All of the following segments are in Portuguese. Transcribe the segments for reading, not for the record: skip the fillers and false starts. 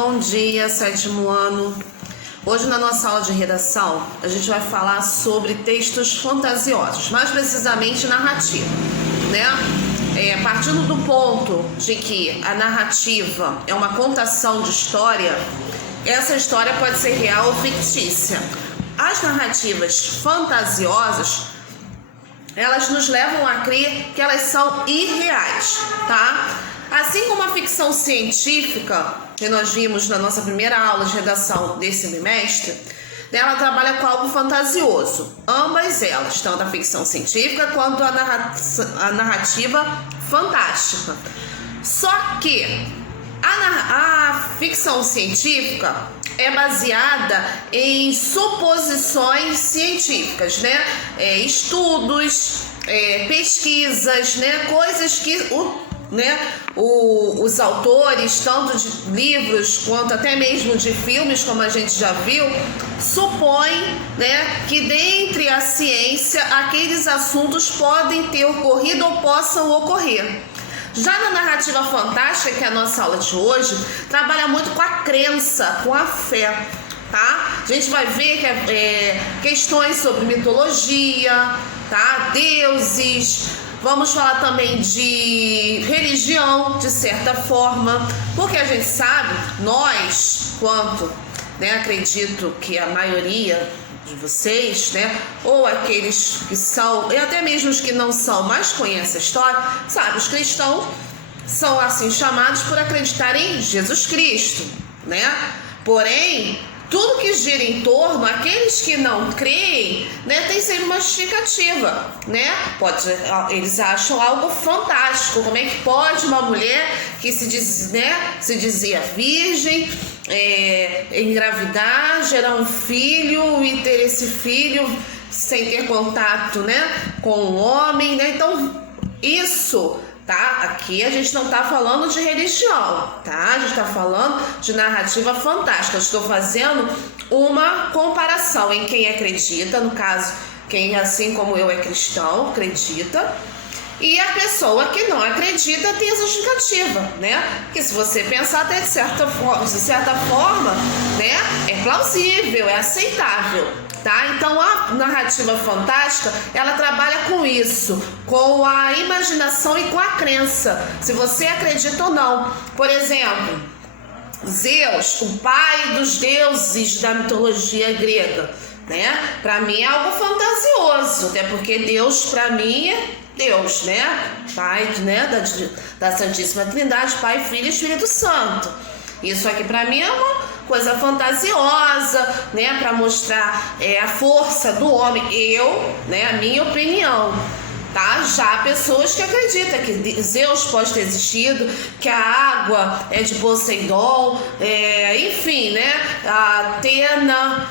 Bom dia, sétimo ano. Hoje na nossa aula de redação a gente vai falar sobre textos fantasiosos, mais precisamente narrativa, né? Partindo do ponto de que a narrativa é uma contação de história, essa história pode ser real ou fictícia. As narrativas fantasiosas, elas nos levam a crer que elas são irreais, tá? Assim como a ficção científica, que nós vimos na nossa primeira aula de redação desse bimestre, ela trabalha com algo fantasioso. Ambas elas, tanto a ficção científica quanto a narrativa fantástica. Só que a ficção científica é baseada em suposições científicas, né? Estudos, pesquisas, né? Coisas que os autores, tanto de livros quanto até mesmo de filmes, como a gente já viu, supõem, né, que dentre a ciência aqueles assuntos podem ter ocorrido ou possam ocorrer. Já na narrativa fantástica, que é a nossa aula de hoje, trabalha muito com a crença, com a fé, tá? A gente vai ver que questões sobre mitologia, tá? Deuses. Vamos falar também de religião, de certa forma, porque a gente sabe, nós, acredito que a maioria de vocês, ou aqueles que são, e até mesmo os que não são, mas conhecem a história, sabe, os cristãos são assim chamados por acreditar em Jesus Cristo, né? Porém, tudo que gira em torno, aqueles que não creem, tem sempre uma justificativa, eles acham algo fantástico. Como é que pode uma mulher que se dizia virgem, engravidar, gerar um filho e ter esse filho sem ter contato, com o homem, Então, isso... Tá? Aqui a gente não está falando de religião, tá? A gente está falando de narrativa fantástica. Eu estou fazendo uma comparação em quem acredita, no caso, quem assim como eu é cristão, acredita, e a pessoa que não acredita tem essa justificativa, Que se você pensar até de certa forma, é plausível, é aceitável. Tá? Então a narrativa fantástica, ela trabalha com isso, com a imaginação e com a crença, se você acredita ou não. Por exemplo, Zeus, o pai dos deuses da mitologia grega, Para mim é algo fantasioso, até porque Deus para mim é Deus, Pai, da Santíssima Trindade, Pai, Filho e Espírito Santo. Isso aqui para mim é uma coisa fantasiosa, para mostrar a força do homem. A minha opinião, tá? Já há pessoas que acreditam que Zeus pode ter existido, que a água é de Poseidon, enfim, a Atena,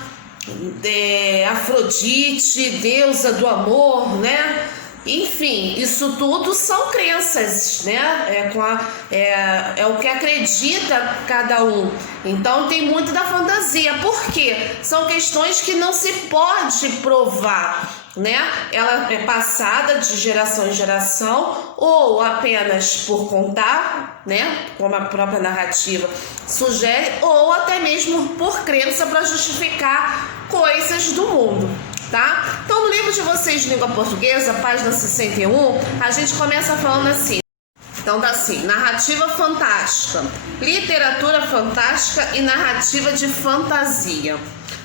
Afrodite, deusa do amor, Enfim, isso tudo são crenças, É o que acredita cada um. Então tem muito da fantasia. Por quê? São questões que não se pode provar, Ela é passada de geração em geração, ou apenas por contar, Como a própria narrativa sugere, ou até mesmo por crença para justificar coisas do mundo. Tá? Então no livro de vocês de língua portuguesa, página 61, a gente começa falando assim. Então tá assim: narrativa fantástica, literatura fantástica e narrativa de fantasia.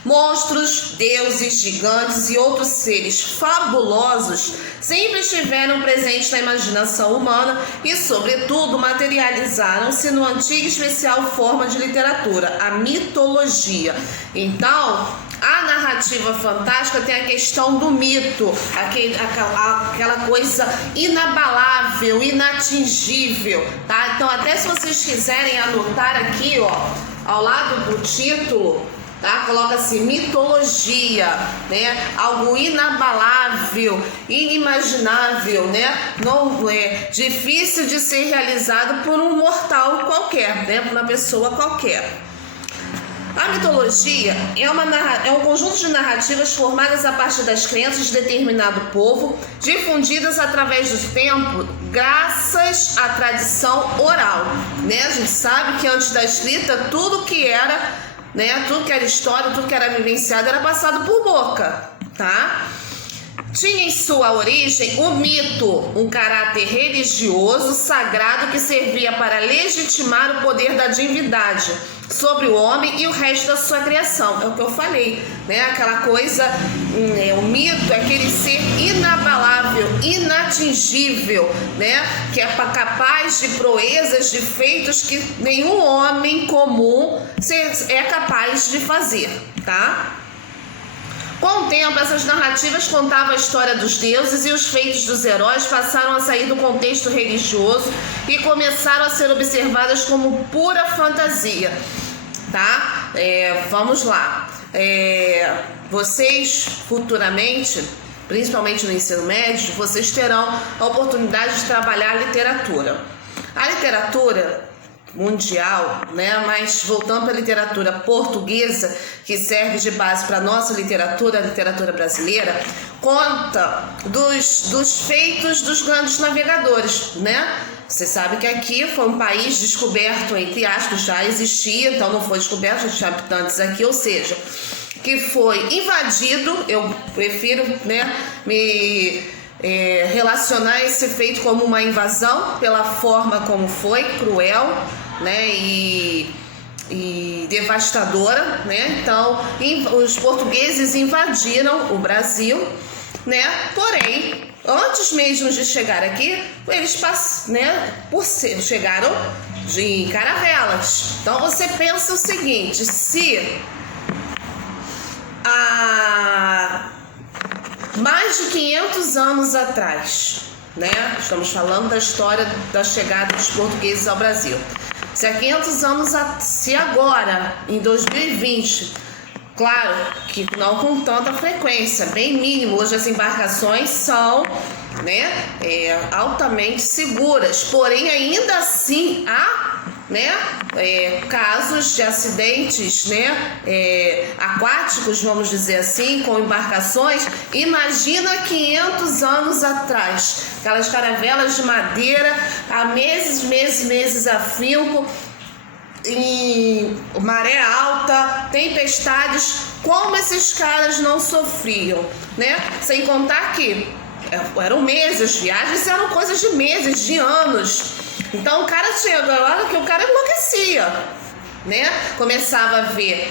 Monstros, deuses, gigantes e outros seres fabulosos sempre estiveram presentes na imaginação humana e, sobretudo, materializaram-se no antiga e especial forma de literatura, a mitologia. Então, a narrativa fantástica tem a questão do mito, aquela coisa inabalável, inatingível, tá? Então, até se vocês quiserem anotar aqui, ao lado do título, tá? Coloca assim, mitologia, Algo inabalável, inimaginável, Não é difícil de ser realizado por um mortal qualquer, por uma pessoa qualquer. A mitologia é um conjunto de narrativas formadas a partir das crenças de determinado povo, difundidas através do tempo, graças à tradição oral, né? A gente sabe que antes da escrita, tudo que era, né? Tudo que era história, tudo que era vivenciado era passado por boca, tá? Tinha em sua origem o mito, um caráter religioso, sagrado, que servia para legitimar o poder da divindade sobre o homem e o resto da sua criação. É o que eu falei, né? Aquela coisa, o mito é aquele ser inabalável, inatingível, né? Que é capaz de proezas, de feitos que nenhum homem comum é capaz de fazer, tá? Com o tempo, essas narrativas contavam a história dos deuses e os feitos dos heróis passaram a sair do contexto religioso e começaram a ser observadas como pura fantasia, tá? Vamos lá. Vocês, futuramente, principalmente no ensino médio, vocês terão a oportunidade de trabalhar a literatura. A literatura mundial, né? Mas voltando para a literatura portuguesa, que serve de base para a nossa literatura, a literatura brasileira, conta dos feitos dos grandes navegadores, né? Você sabe que aqui foi um país descoberto, entre aspas, já existia, então não foi descoberto, já tinha habitantes aqui, ou seja, que foi invadido. Eu prefiro, né, relacionar esse feito como uma invasão, pela forma como foi, cruel, né, e devastadora, né? Então, os portugueses invadiram o Brasil, né? Porém, antes mesmo de chegar aqui, eles chegaram de caravelas. Então, você pensa o seguinte: se há mais de 500 anos atrás, né? Estamos falando da história da chegada dos portugueses ao Brasil. Se há 500 anos, se agora, em 2020, claro que não com tanta frequência, bem mínimo, hoje as embarcações são, né, altamente seguras, porém ainda assim há, né, casos de acidentes, né, aquáticos, vamos dizer assim, com embarcações. Imagina 500 anos atrás, aquelas caravelas de madeira, há meses afinco, em maré alta, tempestades, como esses caras não sofriam, né? Sem contar que eram meses, as viagens eram coisas de meses, de anos. Então o cara chega lá que o cara enlouquecia, né? Começava a ver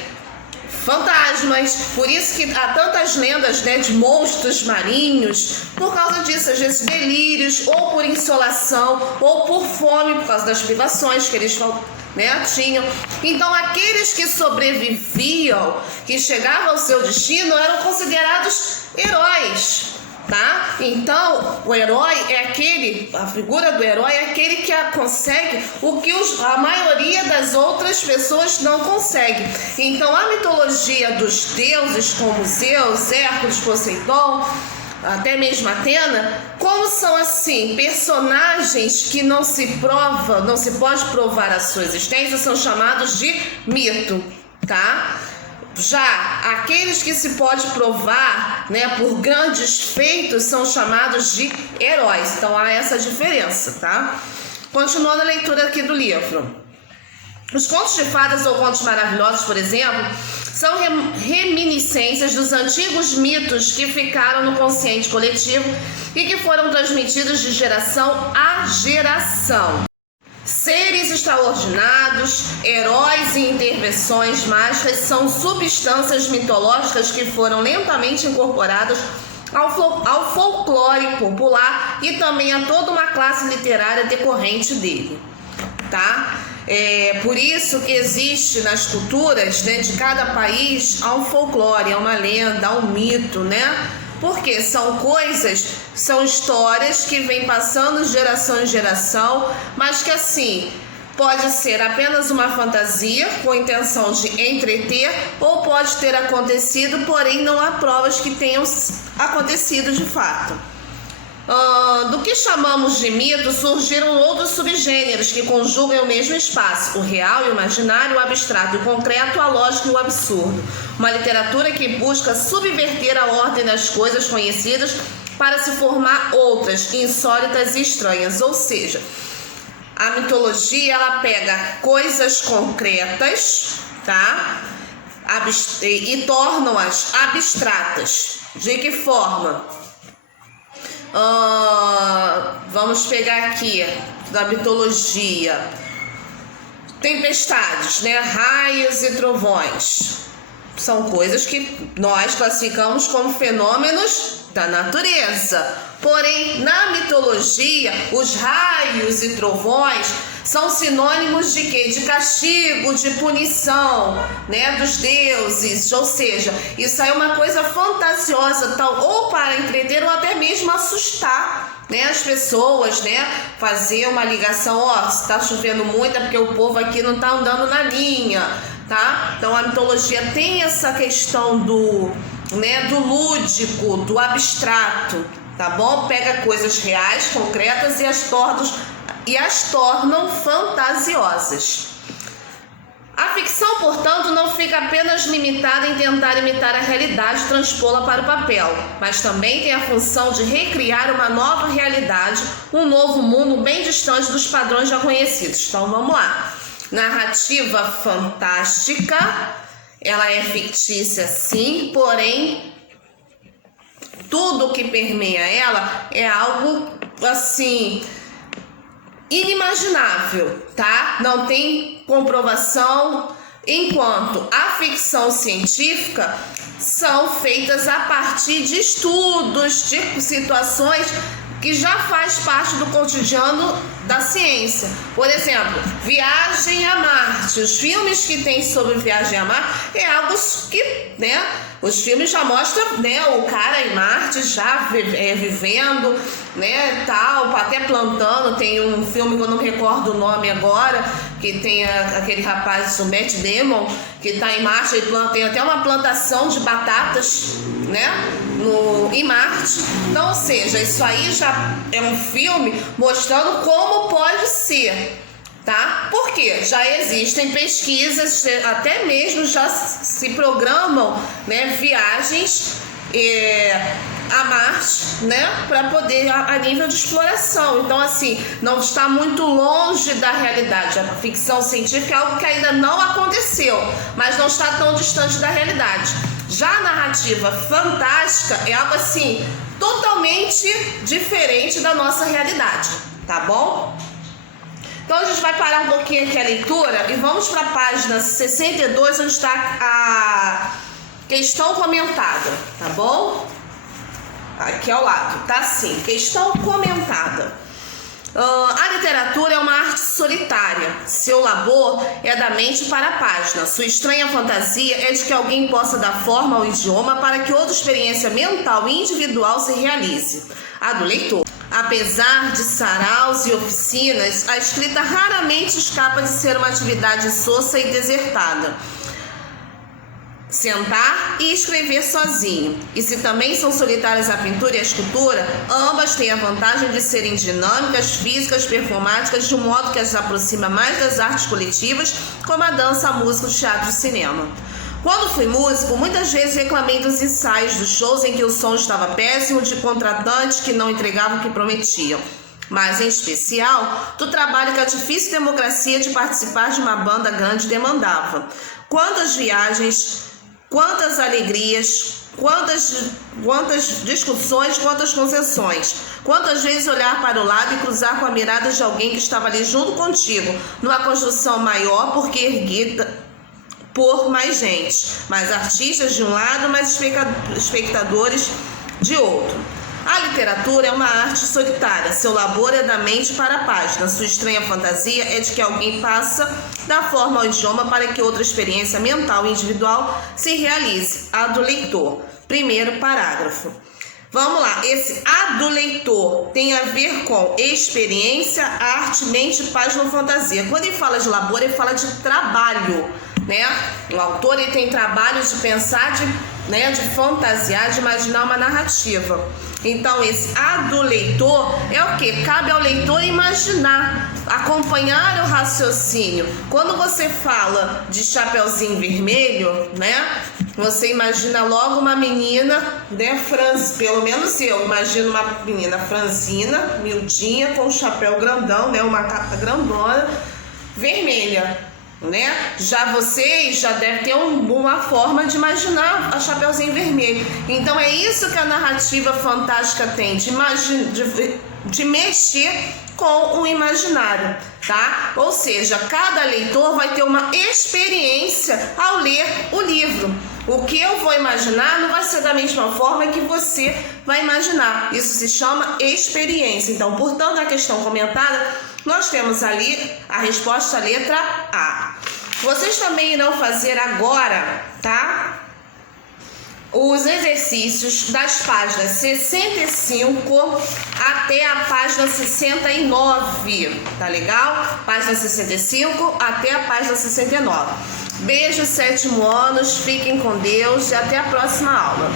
fantasmas, por isso que há tantas lendas, né, de monstros marinhos, por causa disso, às vezes delírios, ou por insolação, ou por fome, por causa das privações que eles, né, tinham. Então aqueles que sobreviviam, que chegavam ao seu destino, eram considerados heróis, tá? Então o herói a figura do herói é aquele que consegue o que a maioria das outras pessoas não consegue. Então a mitologia dos deuses como Zeus, Hércules, Poseidon, até mesmo Atena, como são assim personagens que não se pode provar a sua existência, são chamados de mito, tá? Já aqueles que se pode provar, né, por grandes feitos, são chamados de heróis. Então há essa diferença, tá? Continuando a leitura aqui do livro. Os contos de fadas ou contos maravilhosos, por exemplo, são reminiscências dos antigos mitos que ficaram no consciente coletivo e que foram transmitidos de geração a geração. Seres extraordinários, heróis e intervenções mágicas são substâncias mitológicas que foram lentamente incorporadas ao folclore popular e também a toda uma classe literária decorrente dele, tá? Por isso que existe nas culturas, né, de cada país, há um folclore, há uma lenda, há um mito, né? Porque são histórias que vêm passando de geração em geração, mas que assim, pode ser apenas uma fantasia com a intenção de entreter, ou pode ter acontecido, porém não há provas que tenham acontecido de fato. Do que chamamos de mito, surgiram outros subgêneros que conjugam o mesmo espaço, o real e o imaginário, o abstrato e o concreto, a lógica e o absurdo. Uma literatura que busca subverter a ordem das coisas conhecidas para se formar outras, insólitas e estranhas. Ou seja, a mitologia, ela pega coisas concretas, tá? E tornam-as abstratas. De que forma? Vamos pegar aqui da mitologia: tempestades, né? Raios e trovões. São coisas que nós classificamos como fenômenos da natureza. Porém, na mitologia, os raios e trovões são sinônimos de quê? De castigo, de punição, né? Dos deuses. Ou seja, isso aí é uma coisa fantasiosa, tal, ou para entreter ou até mesmo assustar, né, as pessoas, né? Fazer uma ligação, se tá chovendo muito é porque o povo aqui não tá andando na linha, tá? Então a mitologia tem essa questão do lúdico, do abstrato, tá bom? Pega coisas reais, concretas e as tornam fantasiosas. A ficção, portanto, não fica apenas limitada em tentar imitar a realidade e transpô-la para o papel, mas também tem a função de recriar uma nova realidade, um novo mundo bem distante dos padrões já conhecidos. Então vamos lá. Narrativa fantástica, ela é fictícia sim, porém tudo que permeia ela é algo assim inimaginável, tá? Não tem comprovação, enquanto a ficção científica são feitas a partir de estudos, de situações que já faz parte do cotidiano da ciência. Por exemplo, Viagem a Marte. Os filmes que tem sobre Viagem a Marte é algo que, né, os filmes já mostram, né, o cara em Marte já vivendo, né, tal, até plantando. Tem um filme que eu não recordo o nome agora, que tem aquele rapaz, o Matt Damon, que tá em Marte e tem até uma plantação de batatas, né, em Marte. Então, ou seja, isso aí já é um filme mostrando como pode ser, tá? Porque já existem pesquisas, até mesmo já se programam, né, viagens a Marte, né, para poder a nível de exploração. Então, assim, não está muito longe da realidade. A ficção científica é algo que ainda não aconteceu, mas não está tão distante da realidade. Já a narrativa fantástica é algo assim totalmente diferente da nossa realidade, tá bom? Então a gente vai parar um pouquinho aqui a leitura e vamos para a página 62, onde está a questão comentada, tá bom? Aqui ao lado, tá assim, questão comentada. A literatura é uma arte solitária. Seu labor é da mente para a página. Sua estranha fantasia é de que alguém possa dar forma ao idioma para que outra experiência mental e individual se realize. A do leitor. Apesar de saraus e oficinas, a escrita raramente escapa de ser uma atividade sossa e desertada. Sentar e escrever sozinho. E se também são solitárias a pintura e a escultura, ambas têm a vantagem de serem dinâmicas, físicas, performáticas, de um modo que as aproxima mais das artes coletivas, como a dança, a música, o teatro e o cinema. Quando fui músico, muitas vezes reclamei dos ensaios, dos shows em que o som estava péssimo, de contratantes que não entregavam o que prometiam. Mas, em especial, do trabalho que a difícil democracia de participar de uma banda grande demandava. Quantas viagens, quantas alegrias, quantas discussões, quantas concessões. Quantas vezes olhar para o lado e cruzar com a mirada de alguém que estava ali junto contigo, numa construção maior porque erguida por mais gente, mais artistas de um lado, mais espectadores de outro. A literatura é uma arte solitária. Seu labor é da mente para a página. Sua estranha fantasia é de que alguém passa da forma ao idioma para que outra experiência mental e individual se realize. A do leitor. Primeiro parágrafo. Vamos lá. Esse A do leitor tem a ver com experiência, arte, mente, página ou fantasia. Quando ele fala de labor, ele fala de trabalho, né? O autor ele tem trabalho de pensar, de fantasiar, de imaginar uma narrativa. Então, esse a do leitor é o que? Cabe ao leitor imaginar, acompanhar o raciocínio. Quando você fala de Chapeuzinho Vermelho, né? Você imagina logo uma menina, né? Pelo menos eu imagino uma menina franzina, miudinha, com um chapéu grandão, né? Uma capa grandona, vermelha. Né? Já vocês já devem ter uma forma de imaginar a Chapeuzinho Vermelho. Então é isso que a narrativa fantástica tem, de mexer com o imaginário, tá? Ou seja, cada leitor vai ter uma experiência ao ler o livro. O que eu vou imaginar não vai ser da mesma forma que você vai imaginar. Isso se chama experiência. Então, portanto, a questão comentada, nós temos ali a resposta, a letra A. Vocês também irão fazer agora, tá? Os exercícios das páginas 65 até a página 69, tá legal? Página 65 até a página 69. Beijo, 7º anos, fiquem com Deus e até a próxima aula.